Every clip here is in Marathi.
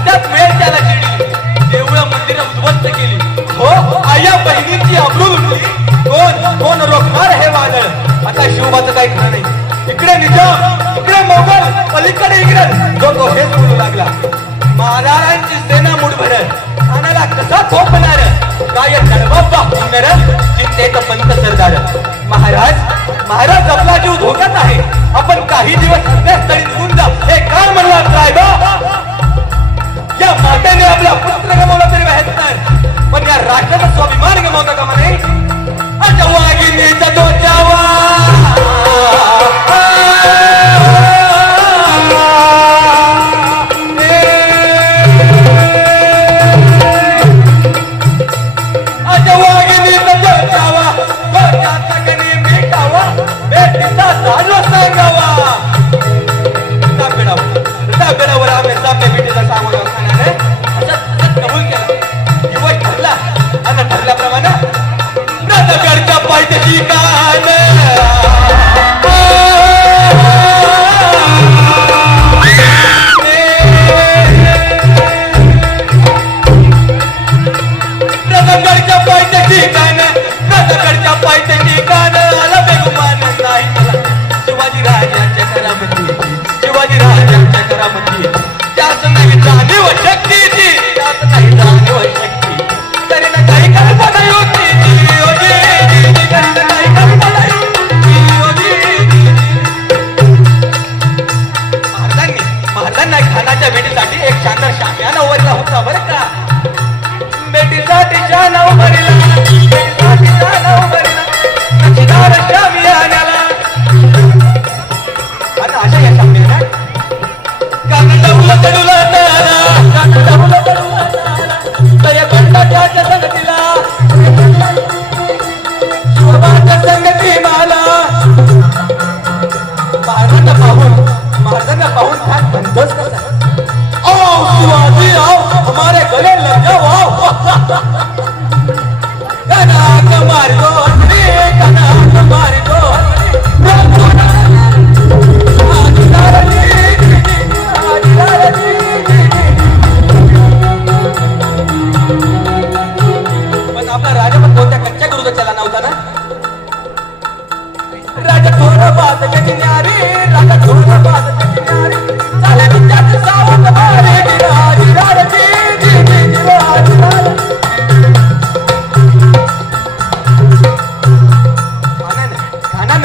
रस्त्यात मिळेल त्याला चिडी, देवळं मंदिरं उद्ध्वस्त केली. हो आया बहिणीची अब्रू लुटली. कोण रोखणार हे वादळ? आता शिवबाचं काही खरं नाही. इकडे निजाम, इकडे मोगल, पलीकडे इंग्रज. जो तो हेच बोलू लागला. महाराजांची सेना मुठभर, खानाला कसा थोपणार? काय दडबाबा हुंगर, चिंतेत पंत सरदार. महाराज आपला जीव धोक्यात आहे. आपण काही दिवस अभ्यासस्थळी निघून जा. हे काय म्हणला साहेब? या मातेने आपला पुत्र गमावला तरी माहित नाही, पण या राष्ट्राचा स्वाभिमान गमावता कामा नये. वाघिणीचा तो जावा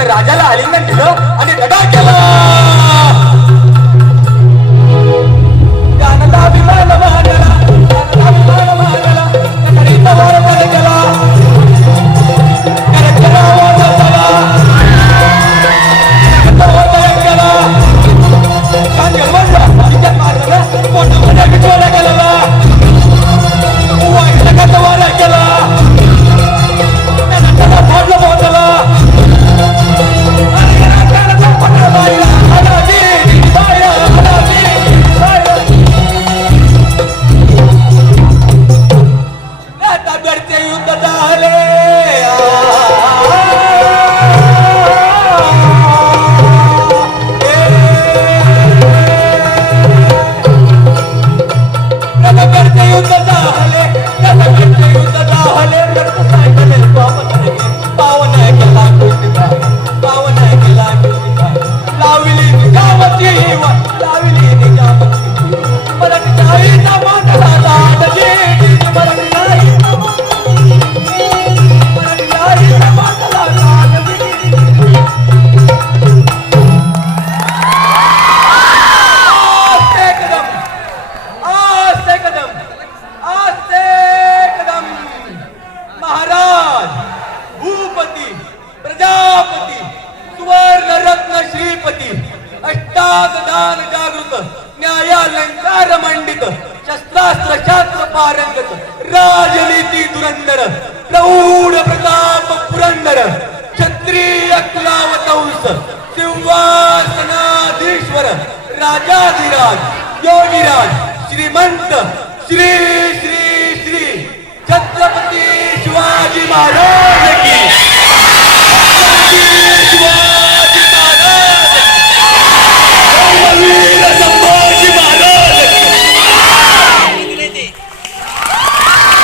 राजाला आलिंगन दिलं आणि दगा केला. त्यानंतर अभिमान मानला, कठडीचा वार वर केला. अष्टागदान जागृत न्यायालंकार मंडित शस्त्रास्त्र शास्त्र पारंगत राजनीती दुरंदर प्रौढ प्रताप पुरंदर क्षत्रिय कुलावतंस सिंहासनाधीश्वर राजाधिराज योगीराज श्रीमंत श्री श्री श्री छत्रपती शिवाजी महाराज की